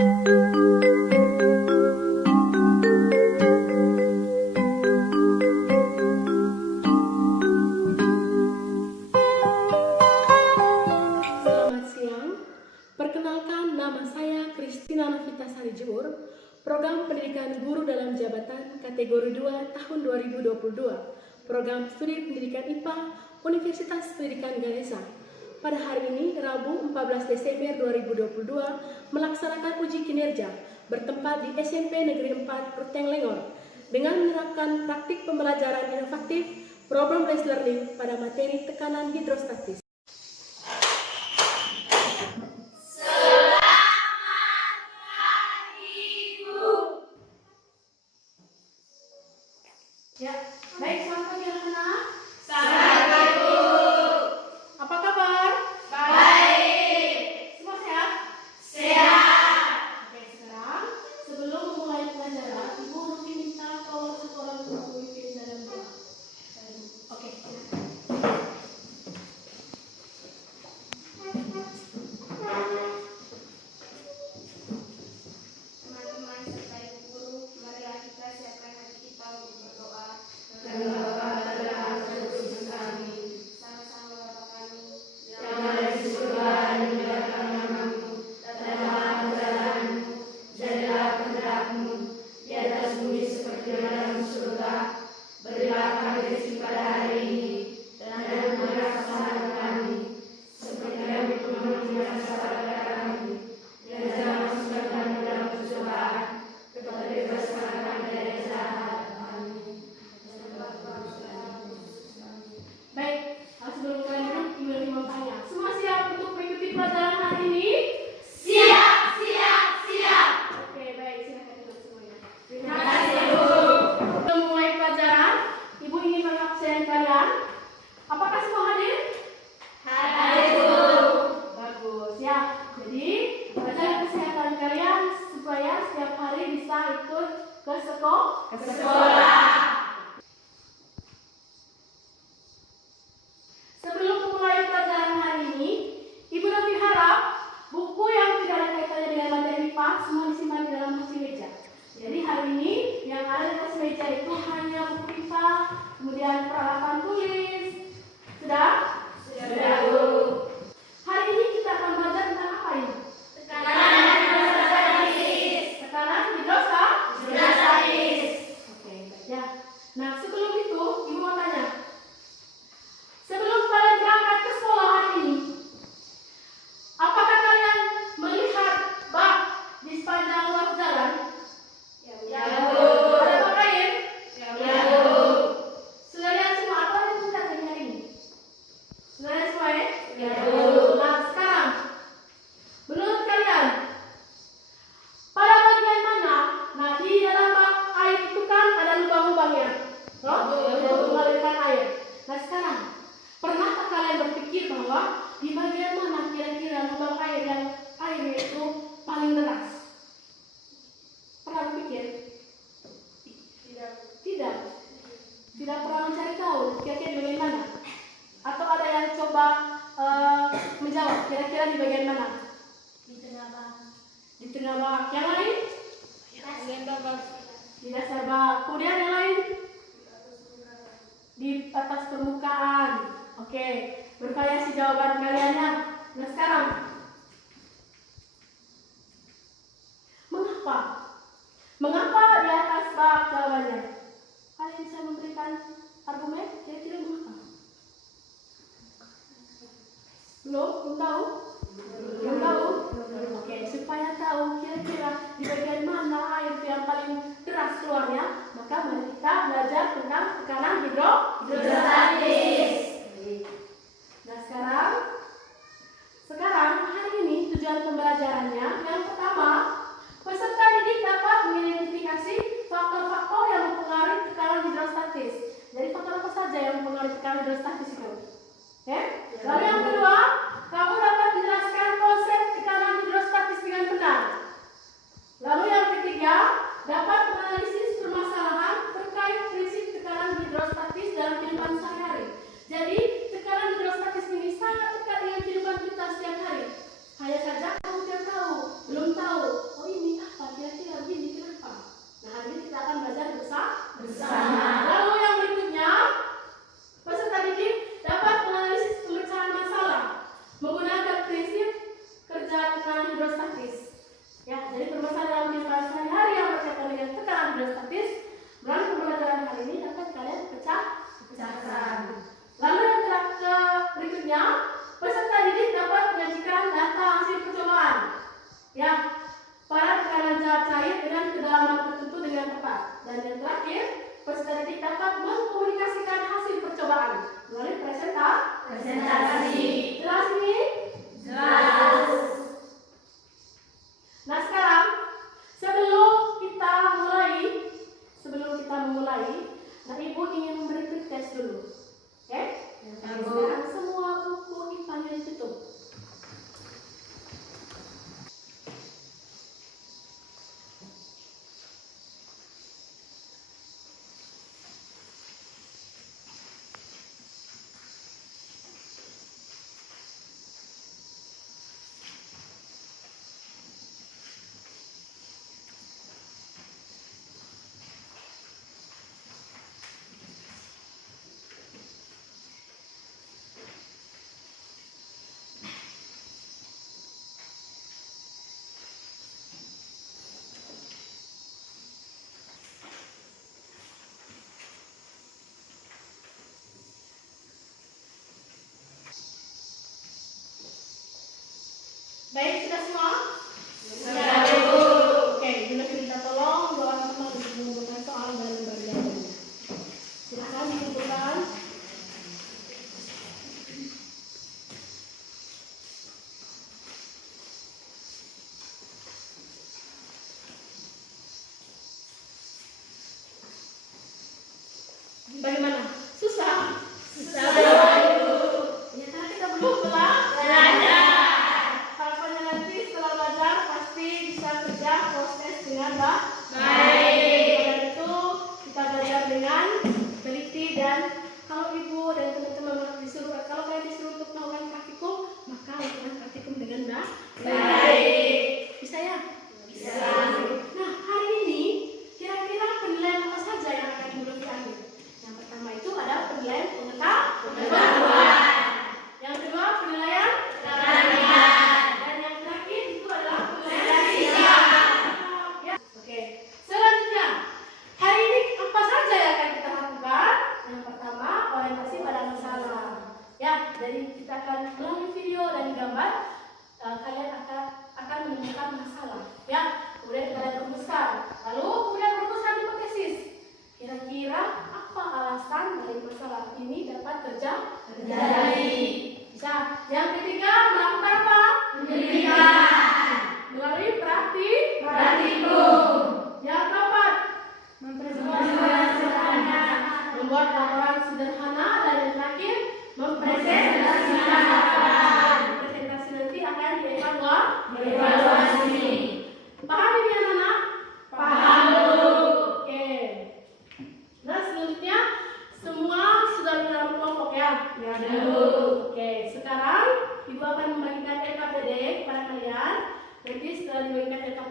Perkenalkan, nama saya Kristina Novitasari Jemur, Program Pendidikan Guru dalam Jabatan Kategori 2 tahun 2022, Program Studi Pendidikan IPA Universitas Pendidikan Ganesha. Pada hari ini, Rabu 14 Desember 2022, melaksanakan uji kinerja bertempat di SMP Negeri 4 Ruteng Lengor dengan menerapkan praktik pembelajaran inovatif problem-based learning pada materi tekanan hidrostatis. Ya, baik, selamat pagi anak-anak. Selamat pagi, Bu. Apa kabar? Baik. Semua sehat? Sehat. Oke, sekarang sebelum memulai pelajaran, Ibu mungkin minta tolong seorang guru pimpin dalam doa. Oke, silakan. Teman-teman serta Ibu Guru, marilah kita siapkan hati kita untuk berdoa. Sama-sama Bapa kami yang ada di surga, dimuliakan namamu, datanglah kerajaanmu, jadilah kehendakmu di atas bumi seperti di dalam surga. Berilah kami rezeki pada hari ini, dan ampunilah kesalahan kami, seperti kami pun mengampuni kesalahan kami. Dan jangan masukkan kami dalam pencobaan, tetapi bebaskan kami dari jahat. Amin. Baik, sebelum kalian duduk, Ibu ingin bertanya. Semua siap untuk mengikuti pelajaran hari ini? Siap, siap, siap. Oke, baik, silakan duduk semuanya. Terima kasih, Bu. Sebelum memulai pelajaran, Ibu ingin mengabsen kalian. Apakah semua hadir? Hadir, Bu. Bagus, ya. Jadi, jaga kesehatan kalian supaya setiap hari bisa ikut ke Sekolah. Sebelum memulai pelajaran hari ini, Ibu Novi harap buku yang tidak ada kaitannya dengan materi IPA semua disimpan di dalam kursi meja. Jadi hari ini yang ada di atas meja itu hanya buku IPA, kemudian peralatan tulis. Sudah? Sudah, Bu. Hari ini kita akan belajar tentang apa ini? Tekanan hidrostatis. Tekanan hidrostatis. Hidrostatis. Oke, baik ya. Nah, sebelum itu, Ibu mau tanya. Sebelum kalian berangkat ke sekolah hari ini, apakah kalian melihat bak di sepanjang ruas jalan? Ya, Bu. Ada bak air? Ya, Bu. Sudah lihat semua apa yang kita hari ini? Sudah lihat semua ya? Ya, Bu. Nah, sekarang, menurut kalian, pada bagian mana? Nah, di dalam bak air itu kan ada lubang-lubangnya, Ya, Bu. untuk mengalirkan air. Nah, sekarang, pernahkah kalian berpikir bahwa di bagian mana kira-kira lubang air yang airnya itu paling deras? Pernah berpikir? Tidak. Tidak. Tidak pernah mencari tahu kira-kira di bagian mana? Atau ada yang coba menjawab kira-kira di bagian mana? Di tengah bak. Di tengah bak. Yang lain? Bagian bawah. Di dasar bak. Kemudian yang lain? Di atas permukaan. Oke, bervariasi jawaban kaliannya. Nah, sekarang, mengapa di atas bak jawabannya? Kalian bisa memberikan argumen kira-kira mengapa? Belum tahu? Belum tahu? Oke, supaya tahu kira-kira di bagian mana air yang paling deras keluarnya, maka mari kita belajar tentang tekanan hidrostatis. Nah, sekarang hari ini tujuan pembelajarannya yang pertama, peserta didik dapat mengidentifikasi faktor-faktor yang mempengaruhi tekanan hidrostatis. Jadi faktor apa saja yang mempengaruhi tekanan hidrostatis itu? Oke? Lalu yang kedua, kamu dapat menjelaskan konsep tekanan hidrostatis dengan benar. Lalu yang ketiga, dapat menganalisis permasalahan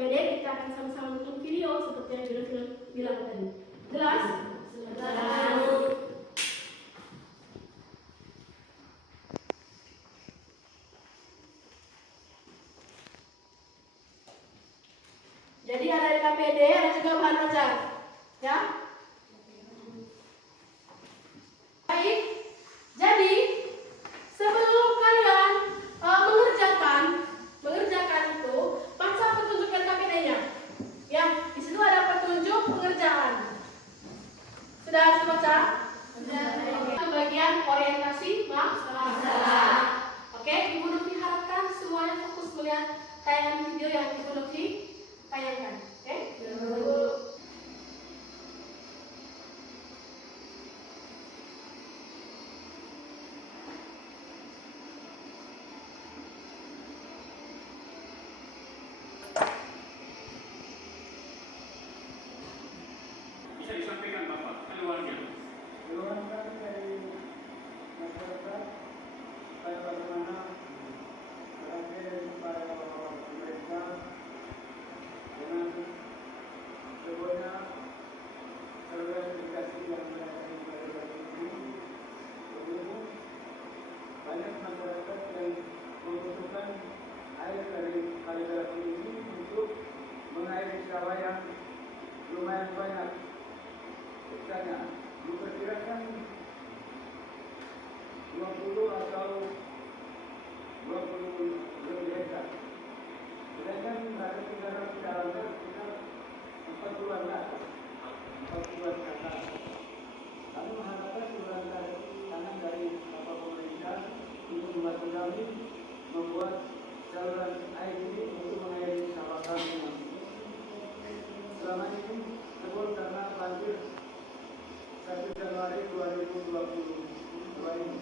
KPD kita akan sama-sama nonton video seperti yang sudah bilang tadi. Jelas? Jadi ada di KPD, ada juga bahan ajar, ya. Baik, jadi sebelum kalian mengerjakan itu, baca petunjuk KPD-nya. Ya, di situ ada petunjuk pengerjaan. Sudah dibaca? Sudah. Itu bagian orientasi masalah. Oke, Ibu Novi harapkan semuanya fokus melihat tayangan video yang Ibu Novi tayangkan. Oke? Bisa disampaikan Bapak, keluarnya. Keluarkan dari masyarakat supaya bagaimana terakhir para pemerintah dengan sebuahnya sertifikasi yang mereka implementasi ini. Kemudian banyak masyarakat yang membutuhkan air dari kaligrafi ini untuk mengairi sawah yang lumayan banyak. Misalnya, diperkirakan 20 atau 20 lebih hektar. Sedangkan dari 300 dalamnya kita 40-an lah, 40-an kakak. Kami mengharapkan suranda tangan dari Bapak Pemerintah untuk membantu kami membuat saluran air ini untuk mengairi sawah kami. Selama ini sebelum karena banjir 1 Januari 2022 ini.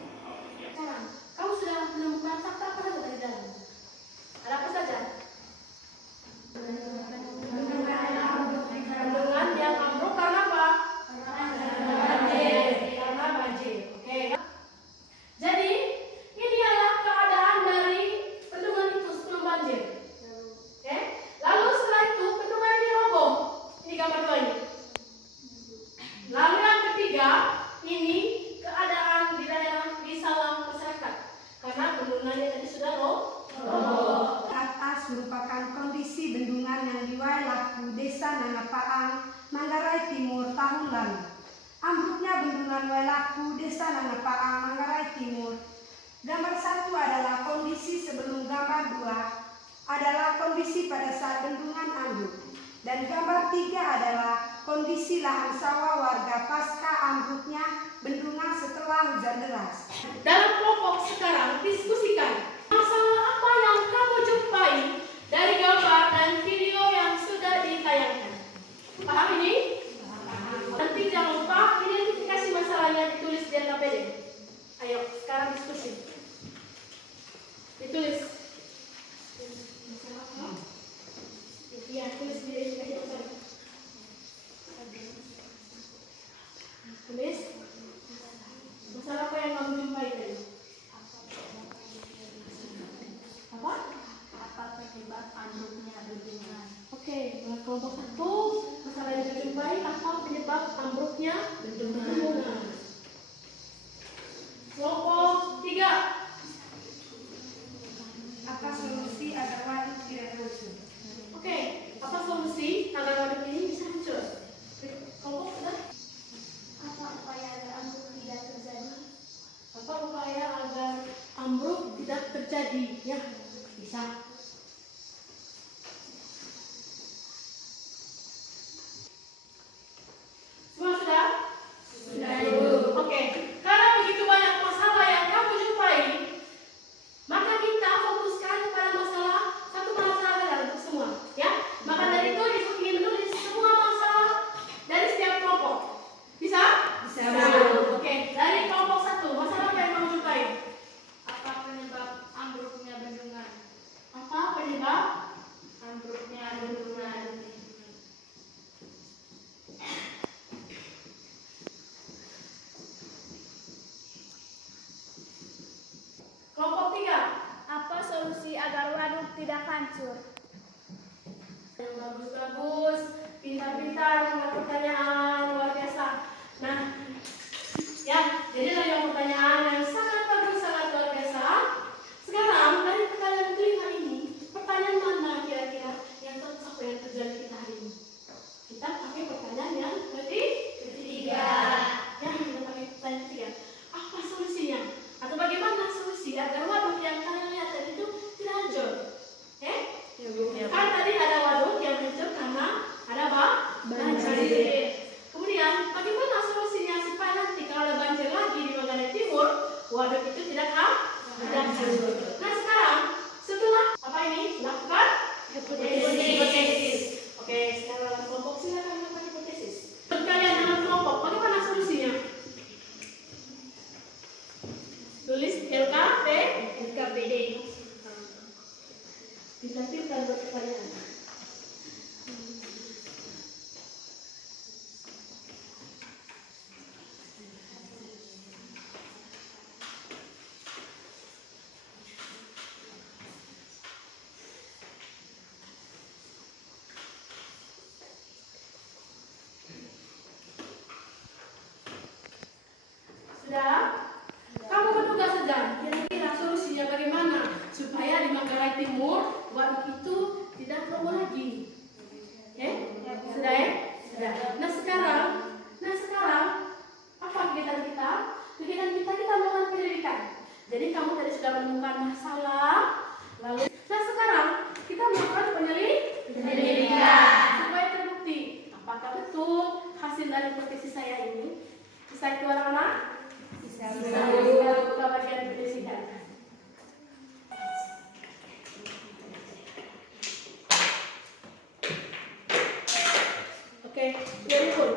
Sekarang, kamu sudah menemukan fakta apa saja dari dalam? Ada apa saja? Bendungan yang ambruk karena apa? Karena banjir. Oke. Jadi, ini adalah keadaan dari bendungan itu sebelum banjir. Oke. Lalu setelah itu bendungan ini roboh. Ini gambar 2 ini. Lalu yang ketiga, ini keadaan di daerah di Salam masyarakat karena bendungannya tadi sudah roboh. Atas merupakan kondisi bendungan yang di Wailaku, Desa Nangapaang, Manggarai Timur tahun lalu. Ambruknya bendungan Wailaku, Desa Nangapaang, Manggarai Timur. Gambar 1 adalah kondisi sebelum gambar 2 adalah kondisi pada saat bendungan ambruk. Dan gambar 3 adalah kondisi lahan sawah warga pasca ambruknya bendungan setelah hujan deras. Dalam kelompok sekarang diskusikan masalah apa yang kamu jumpai dari gambar dan video yang sudah ditayangkan. Paham ini? Nanti jangan lupa identifikasi masalahnya ditulis di KPD. Ayo, sekarang diskusi. Ditulis. Iya, tulis di identifikasi masalah. Tulis. Masalah apa yang kamu jumpai tadi? Apa? Apa penyebab ambruknya bendungan? Oke, kelompok 1, masalah yang dijumpai apa penyebab ambruknya bendungan. Kelompok 3, Apa solusi agar waduk tidak hancur? oke, apa solusi agar waduk ini bisa hancur? Kelompok sudah? Apa upaya agar ambruk tidak terjadi? Apa upaya agar ambruk tidak terjadi? Ya, bisa. Semua sudah? Sudah. Oke, karena begitu banyak masalah yang kamu jumpai, maka kita fokuskan pada satu masalah saja untuk semua, ya. Maka dari itu Ibu ingin menulis semua masalah dari setiap kelompok. Bisa? Bisa. Oke, dari kelompok 1, masalah apa yang kamu jumpai? Apa penyebab ambruknya bendungan? Apa penyebab? Ambruknya bendungan. Kelompok 3. Apa solusi agar waduk tidak hancur? Yang bagus-bagus, pintar-pintar, buat pertanyaan luar biasa. Nah, ya, jadi ada yang pertanyaan yang sangat bagus, sangat luar biasa. Sekarang dari pertanyaan kelima ini, pertanyaan mana kira-kira yang cocok dengan tujuan kita hari ini? Kita pakai pertanyaan yang ketiga. Ya, kita pakai pertanyaan ketiga. Apa solusinya? Atau bagaimana solusi agar waduk yang kalian lihat tadi itu tidak hancur? Kan tadi ada waduk yang hancur karena ada banjir. Kemudian bagaimana solusinya supaya nanti kalau ada banjir lagi di Manggarai Timur, waduk itu tidak hancur. Nah sekarang setelah apa ini lakukan hipotesis. Oke, sekarang dalam kelompok silakan melakukan hipotesis. Untuk kalian dalam kelompok, bagaimana solusinya? Tulis LKPD. Pintar-pintar buat pertanyaan. Sudah? Kamu menduga saja kira-kira solusinya bagaimana supaya di Manggarai Timur waduk itu tidak roboh lagi. Sudah ya? Sudah. Nah sekarang apa kegiatan kita? Kegiatan kita melakukan penyelidikan. Jadi kamu tadi sudah menemukan masalah, lalu sekarang kita melakukan penyelidikan supaya terbukti apakah betul hasil dari hipotesis saya ini. Bisa itu anak-anak? Bisa buka bagian penyelidikan. Oke, very good.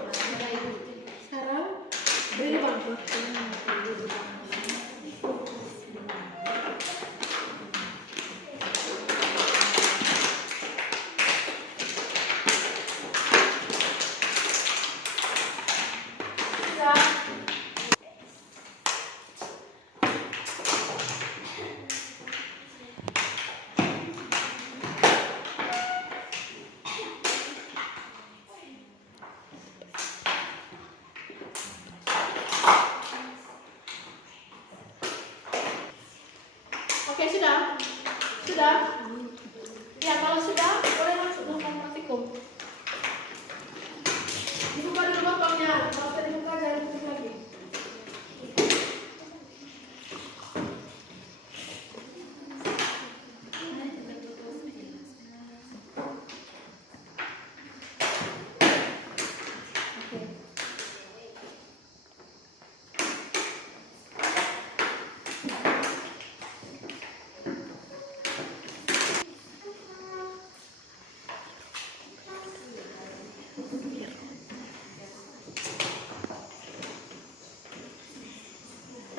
Sekarang beri bangku. Oke, sudah? Sudah? Ya, kalau sudah, boleh masuk melakukan praktikum. Dibuka dulu botolnya. Kalau sudah dibuka, jangan tutup lagi.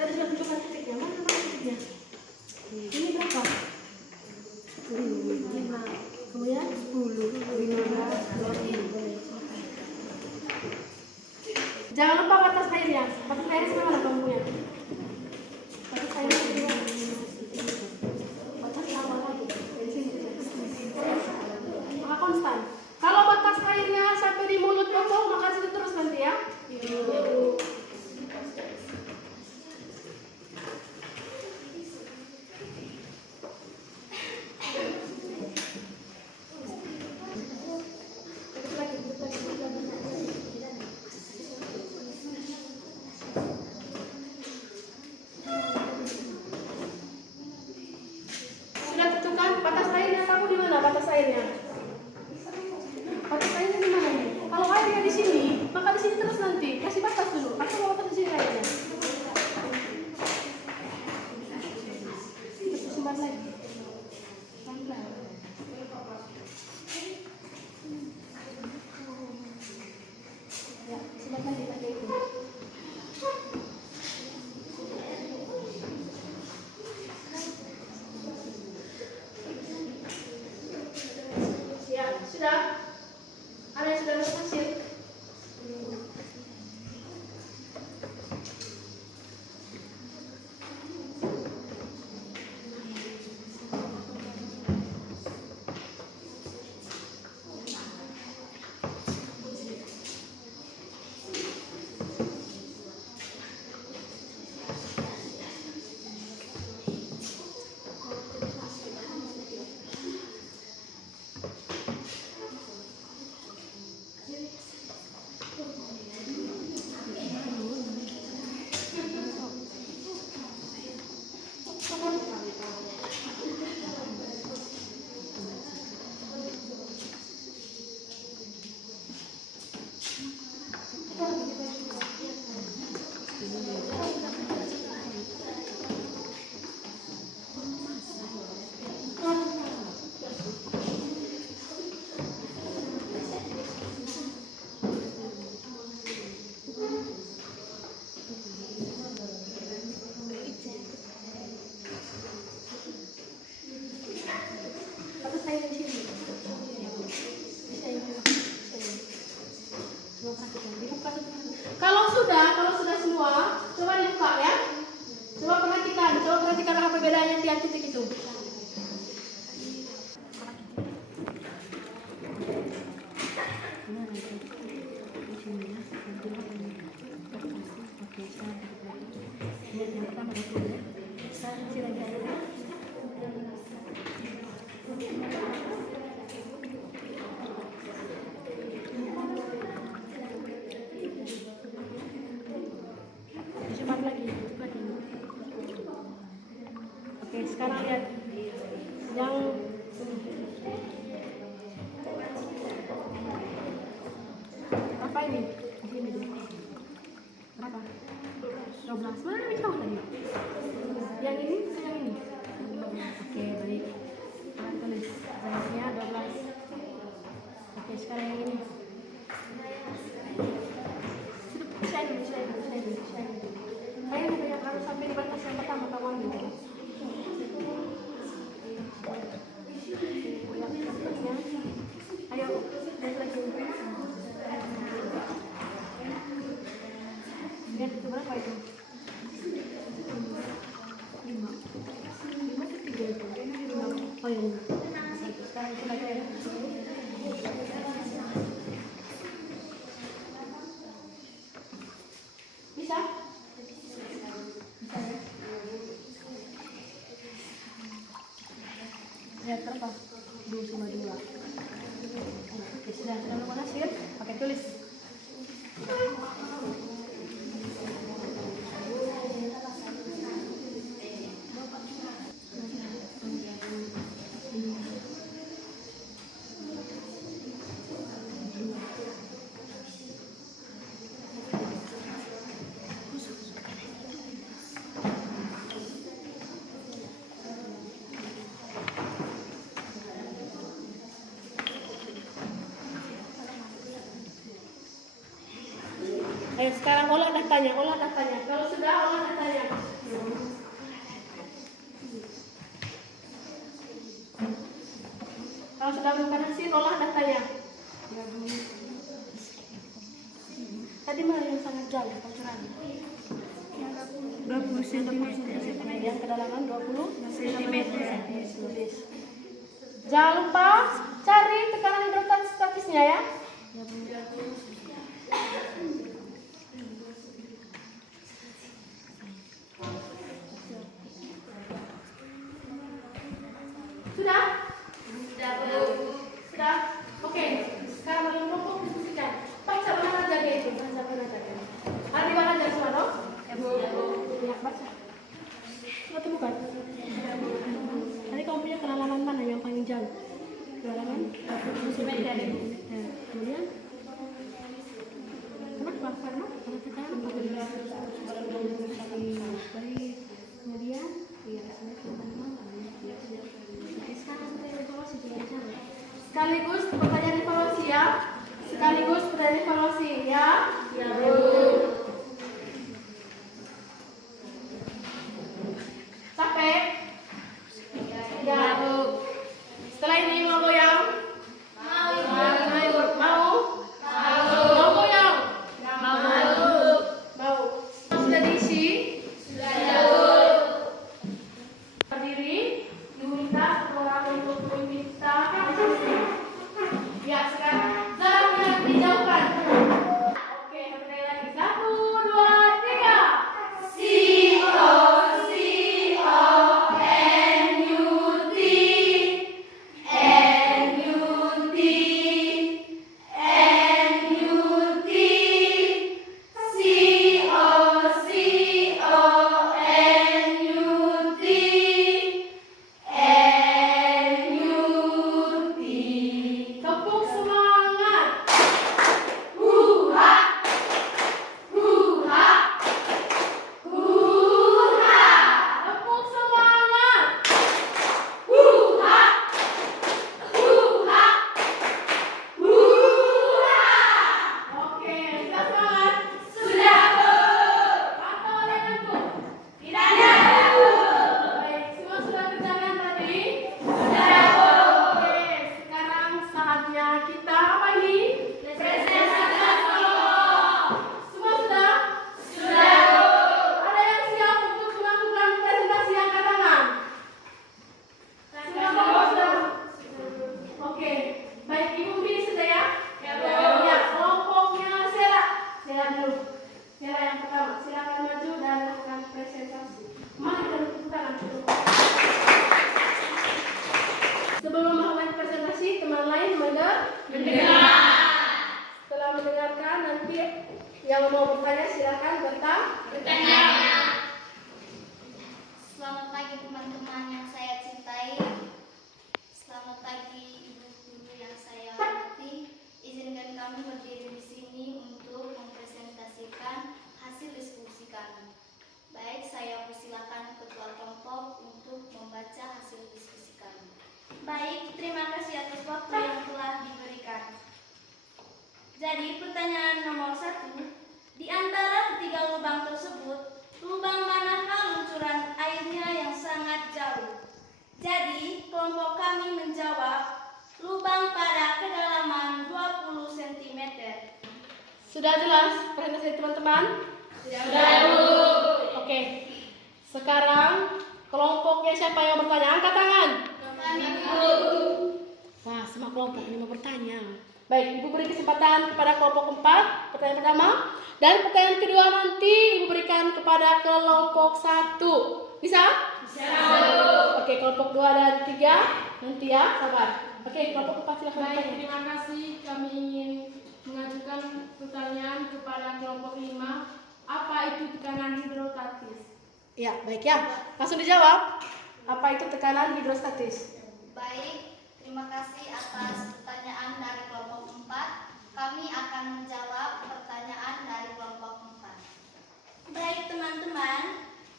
Tadi sudah tentukan titiknya. Mana titiknya? Ini berapa? 5. Kemudian 10, 15, 20. Jangan lupa batas airnya. Batas airnya sama kamu punya. Batas airnya di mana? Batas sama lagi. Maka konstan. Kalau batas airnya sampai di mulut botol, maka situ terus nanti ya. Sudah tentukan batas airnya, kamu di mana batas airnya? Batas airnya di mana nih? Kalau airnya di sini, maka di sini terus nanti. Kasih batas dulu. Kasih Kalau sudah semua, coba dibuka ya. Coba perhatikan apa bedanya tiap titik itu. Cepat lagi. Oke, sekarang lihat yang apa ini? Sini dulu. Berapa? 12. Mana lebih jauh tadi? Yang ini ke yang ini? Oke, baik. Kita tulis jawabnya 12. Oke, sekarang yang ini. Saya dulu. Ayo, harus sampai di batas yang pertama kamu ambil. Ayo, lihat lagi. Lihat itu berapa itu? 5 ke 3 itu. 5. Oh ya, 5. Sekarang kita lihat. Bisa? Lihat berapa? 2,2. Oke, sudah nemu hasil. Pakai tulis. Ayo sekarang olah datanya. Kalau sudah olah datanya. Kalau sudah menemukan hasil, olah datanya. Tadi mana yang sangat jauh pancurannya? 20 cm. Yang kedalaman 20 cm. Jangan lupa cari tekanan hidrostatisnya ya. Sudah? Sudah? Oke. Sekarang dalam kelompok diskusikan. Baca mana jaga itu? Ada di mana jaga semua, no? Ya, baca. Coba temukan. Tadi kamu punya kedalaman mana yang paling jauh? Kedalaman? Kemudian? Kenapa? Karena tekanan baik. Kemudian? Sekaligus pertanyaan evaluasi ya. Ya, Bu. Capek? Ya, Bu. Setelah ini mau goyang? Mau goyang? Mau. Sudah diisi? Berdiri, diminta orang untuk meminta. Ya, sekarang jaraknya dijauhkan. Oke, mulai lagi. 1, 2, 3. Tepuk semangat. Tepuk semangat. Oke, sudah semangat? Sudah, Bu. Atau ada yang ngantuk? Tidak ada, Bu. Baik, semua sudah berjalan tadi? Sudah, Bu. Oke, sekarang saatnya kita apa ini? Semua sudah? Bertanya. Selamat pagi teman-teman yang saya cintai. Selamat pagi ibu guru yang saya hormati. Izinkan kami berdiri di sini untuk mempresentasikan hasil diskusi kami. Baik, saya persilakan ketua kelompok untuk membaca hasil diskusi kami. Baik, terima kasih atas waktu yang telah diberikan. Jadi pertanyaan nomor 1, di antara ketiga lubang tersebut, lubang manakah luncuran airnya yang sangat jauh? Jadi kelompok kami menjawab lubang pada kedalaman 20 cm. Sudah jelas presentasi teman-teman? Sudah, Bu. Oke. Sekarang kelompoknya siapa yang bertanya? Angkat tangan. Kami, Bu. Wah, semua kelompok ini mau bertanya. Baik, Ibu beri kesempatan kepada kelompok 4, pertanyaan pertama. Dan pertanyaan kedua nanti Ibu berikan kepada kelompok 1. Bisa? Bisa. Oke, kelompok 2 dan 3 nanti ya, sabar. Oke, kelompok 4 silakan Baik, bertanya. terima kasih. Kami ingin mengajukan pertanyaan kepada kelompok 5. Apa itu tekanan hidrostatis? Ya, baik ya. Langsung dijawab. Apa itu tekanan hidrostatis? Baik, terima kasih atas pertanyaan dari kelompok 4. Kami akan menjawab pertanyaan dari kelompok 4. Baik teman-teman,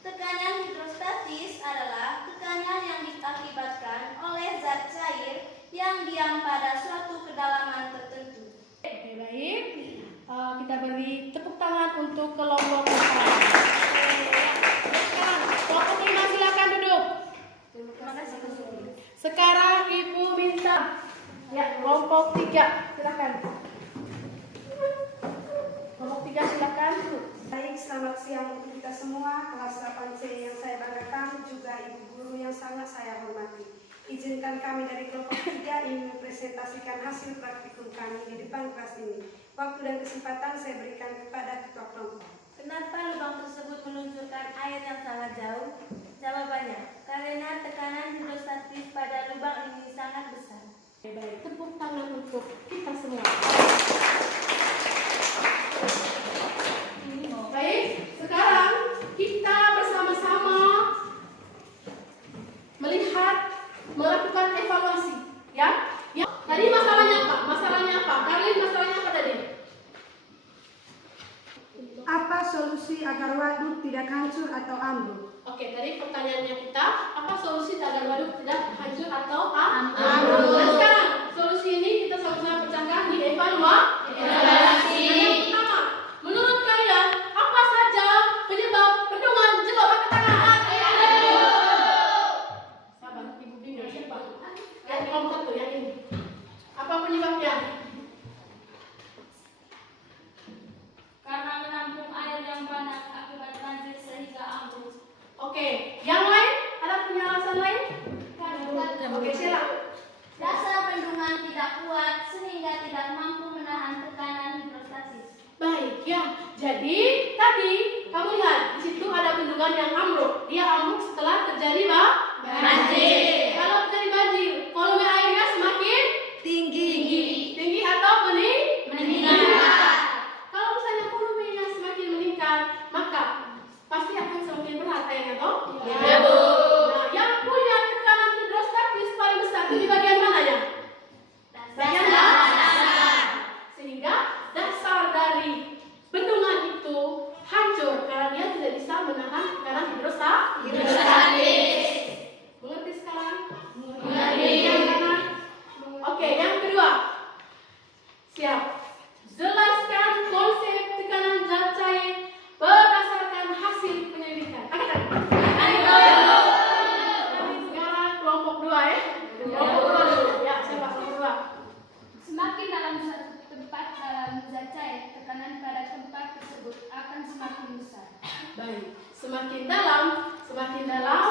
tekanan hidrostatis adalah tekanan yang diakibatkan oleh zat cair yang diam pada suatu kedalaman tertentu. Oke, baik. Kita beri tepuk tangan untuk kelompok 4. Sekarang kelompok 5 silakan duduk. Terima kasih. Sekarang Ibu minta ya kelompok 3 silakan. Kelompok 3 silakan. Baik, selamat siang untuk kita semua. Kelas 8C yang saya banggakan, juga ibu guru yang sangat saya hormati. Izinkan kami dari kelompok 3 ingin mempresentasikan hasil praktikum kami di depan kelas ini. Waktu dan kesempatan saya berikan kepada ketua kelompok. Kenapa lubang tersebut menunjukkan air yang sangat jauh? Jawabannya, karena tekanan hidrostatis pada lubang ini sangat besar. Baik, tepuk tangan untuk kita semua. Baik, sekarang kita bersama-sama melakukan evaluasi, ya. Ya. Tadi masalahnya apa? Masalahnya apa? Karlin, masalahnya apa tadi? Apa solusi agar waduk tidak hancur atau ambruk? Oke, tadi pertanyaannya kita, apa solusi agar waduk tidak hancur atau ambruk? Ambruk. Nah, sekarang solusi ini kita sama-sama pecahkan di evaluasi. Yang pertama, menurut kalian apa saja penyebab bendungan jebol? Angkat tangan. Sabar, Ibu bingung siapa? Yang kelompok 1 yang ini. Apa penyebabnya? Karena menampung air yang panas akibat banjir sehingga ambruk. Oke, yang lain? Ada punya alasan lain? Oke, silakan. Dasar bendungan tidak kuat sehingga tidak mampu menahan tekanan hidrostatis. Baik ya, jadi tadi kamu lihat di situ ada bendungan yang ambruk. Dia ambruk setelah terjadi banjir. Kalau terjadi banjir, volume airnya semakin tinggi atau meningkat. Kalau misalnya volumenya semakin meningkat, maka pasti akan semakin berat airnya, toh? Iya, Bu. Nah, yang punya tekanan hidrostatis paling besar itu di bagian mana ya? Bagian dasar. Sehingga dasar dari bendungan itu hancur karena dia tidak bisa menahan tekanan hidrostatis. Mengerti sekarang? Mengerti. Yang mana? Oke, yang kedua. Siap. Jelaskan konsep tekanan zat cair berdasarkan hasil penyelidikan. Sekarang kelompok 2 ya. Kelompok 2 dulu. Ya, siapa kelompok 2? Semakin dalam satu tempat dalam zat cair, tekanan pada tempat tersebut akan semakin besar. Baik. Semakin dalam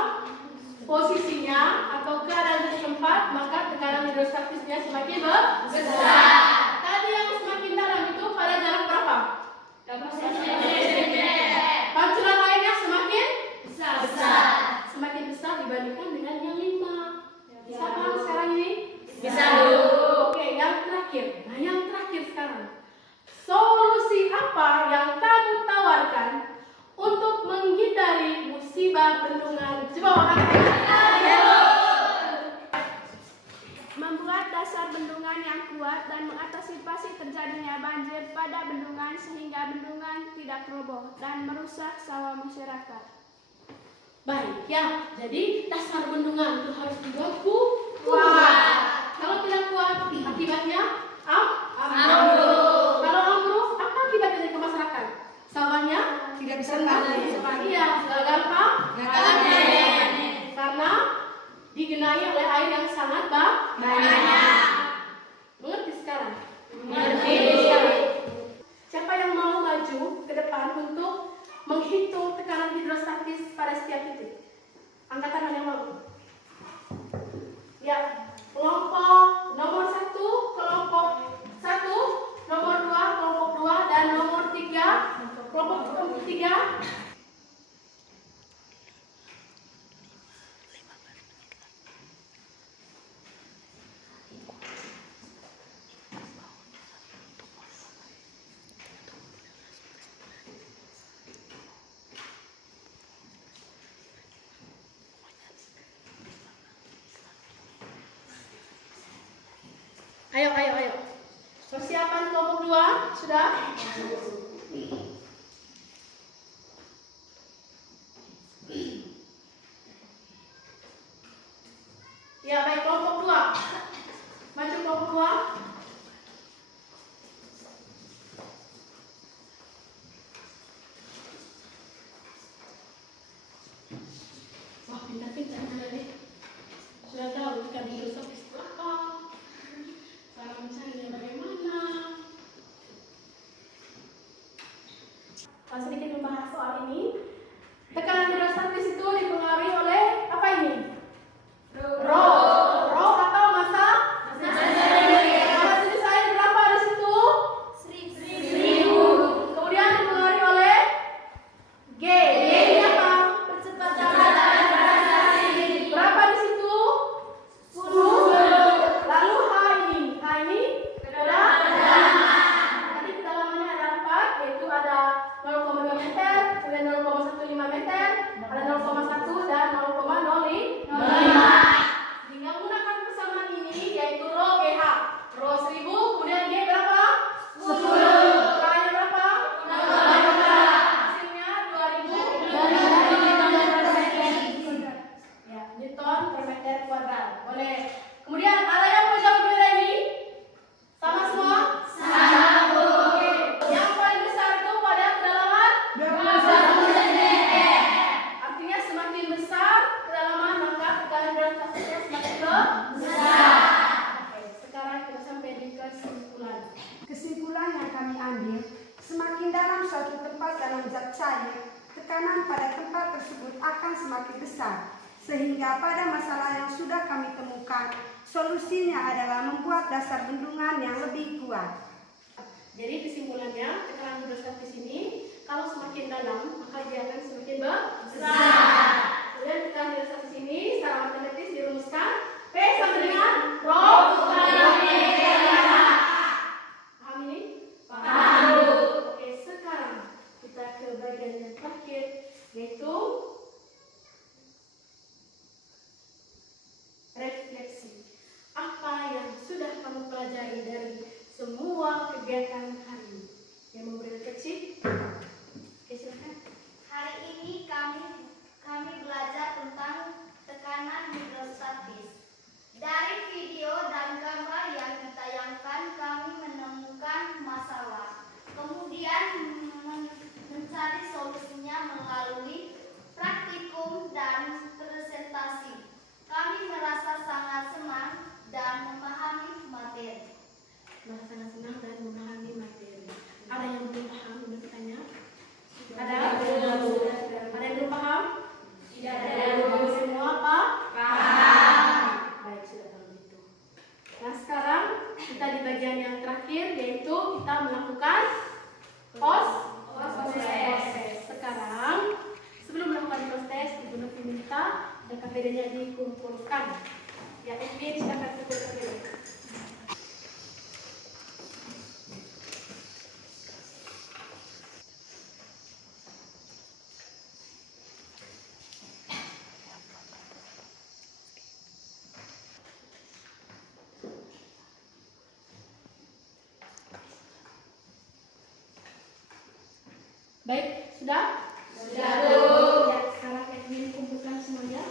posisinya atau keadaan di tempat, maka tekanan hidrostatisnya semakin besar. Tadi yang semakin dalam itu pada jarak berapa? Pancuran airnya semakin besar. Semakin besar dibandingkan dengan yang 5. Bisa paham sekarang ini? Bisa, Bu. Oke, yang terakhir. Nah, yang terakhir sekarang. Solusi apa yang kamu tawarkan untuk Coba orang Membuat dasar bendungan yang kuat dan mengantisipasi terjadinya banjir pada bendungan sehingga bendungan tidak roboh dan merusak sawah masyarakat. baik ya. Jadi dasar bendungan itu harus dibuat kuat. Kalau tidak kuat, akibatnya ambruk. Kalau ambruk, apa akibatnya ke masyarakat? Sawahnya Tidak bisa panen. iya, gagal panen karena digenangi oleh air yang sangat banyak. Mengerti sekarang? Mengerti. Siapa yang mau maju ke depan untuk menghitung tekanan hidrostatis pada setiap titik? Angkat tangan yang mau. Ya, kelompok nomor 1, kelompok 1, nomor 2, kelompok 2, dan nomor 3, kelompok 3. Ayo. Persiapan kelompok 2 sudah? Ya, baik kelompok 2. Maju kelompok 2. Wah, pintar-pintar nih. Sudah tahu ikan hidrostatis itu apa? Cara mencarinya bagaimana? Sedikit membahas soal ini. Tekanan hidrostatis itu dipengaruhi oleh apa ini? Rho atau massa? Massa jenis air berapa di situ? 1000. Kemudian dipengaruhi oleh G. G ini apa? Percepatan gravitasi. Berapa di situ? 10. Lalu H ini tadi kedalamannya ada 4, yaitu ada 0,2 meter, kemudian 0,15 meter, ada 0,1 dan 0,05. Dengan menggunakan persamaan ini yaitu rho GH. Rho 1000, kemudian G berapa? 10. K-nya berapa? 6. Hasilnya 2000 ya, Newton per meter kuadrat. Boleh. Kemudian ada yang mau jawab beda ini? Sama semua? Sama. Oke. Yang paling besar itu pada kedalaman 21 cm. Artinya semakin besar kedalaman maka tekanan hidrostatisnya semakin besar. Oke, sekarang kita sampai di kesimpulan. Kesimpulan yang kami ambil, semakin dalam suatu tempat dalam zat cair, tekanan pada tempat tersebut akan semakin besar. Sehingga pada masalah yang sudah kami temukan, solusinya adalah membuat dasar bendungan yang lebih kuat. Jadi kesimpulannya, tekanan hidrostatis ini kalau semakin dalam maka dia akan semakin besar. Kemudian tekanan hidrostatis ini secara matematis dirumuskan P sama dengan rho kali G. Paham ini? Paham. Oke, sekarang kita ke bagian yang terakhir, yaitu refleksi. Apa yang sudah kamu pelajari dari semua kegiatan hari ini? Yang mau berefleksi? Oke, silakan. Hari ini kami belajar tentang tekanan hidrostatis. Dari video dan gambar yang ditayangkan kami menemukan masalah. Kemudian mencari solusinya melalui praktikum dan presentasi. Kami merasa sangat senang dan memahami materi. Sangat senang dan memahami materi. Ada yang belum paham? Boleh bertanya? Ada? Ada yang belum paham? Tidak ada. Semua apa? Paham. Baik, sudah kalau gitu. Nah, sekarang kita di bagian yang terakhir, yaitu kita melakukan proses. Sekarang sebelum melakukan proses, Ibu Novi minta dan KPD-nya dikumpulkan. Ya, FB silakan kumpulkan dulu. Baik, sudah? Sudah, Bu. Ya, sekarang Edwin kumpulkan semuanya.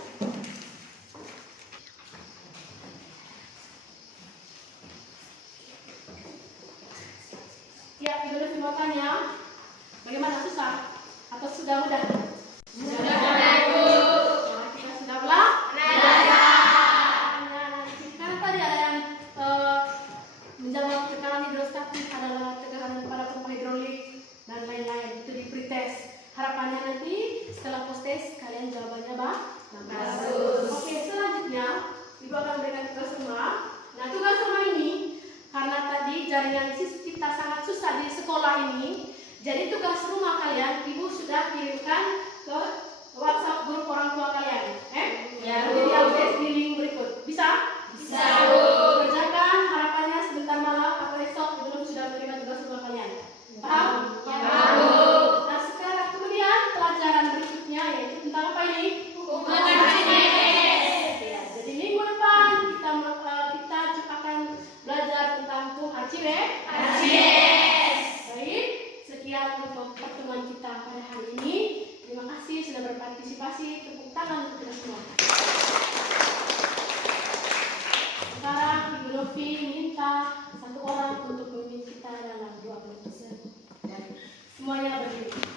Ya, Ibu Lutfi mau tanya, bagaimana, susah atau sudah mudah? Sudah, Bu. Nah, kita sudah belajar. Karena tadi ada yang menjawab tekanan hidrostatik adalah tekanan pada pompa hidrolik dan lain-lain, itu di pretest. Harapannya nanti setelah post test kalian jawabannya bagus. Oke, selanjutnya Ibu akan berikan tugas rumah. Nah, tugas rumah ini karena tadi jaringan kita sangat susah di sekolah ini, jadi tugas rumah kalian Ibu sudah kirimkan ke WhatsApp grup orang tua kalian. Ya, Nanti Bu. di update di link berikut. Bisa? Bisa, Bu. Kerjakan, harapannya sebentar malam atau esok belum sudah menerima tugas rumah kalian. Paham? Paham, Bu. Nah, sekarang kemudian pelajaran berikutnya yaitu tentang apa ini? Hubungan HCS. Ya, jadi minggu depan kita akan belajar tentang HCS. Baik, sekian untuk pertemuan kita pada hari ini. Terima kasih sudah berpartisipasi. Tepuk tangan untuk kita semua. Sekarang Ibu Lutfi minta satu orang untuk memimpin kita dalam doa penutup. Semuanya berdiri.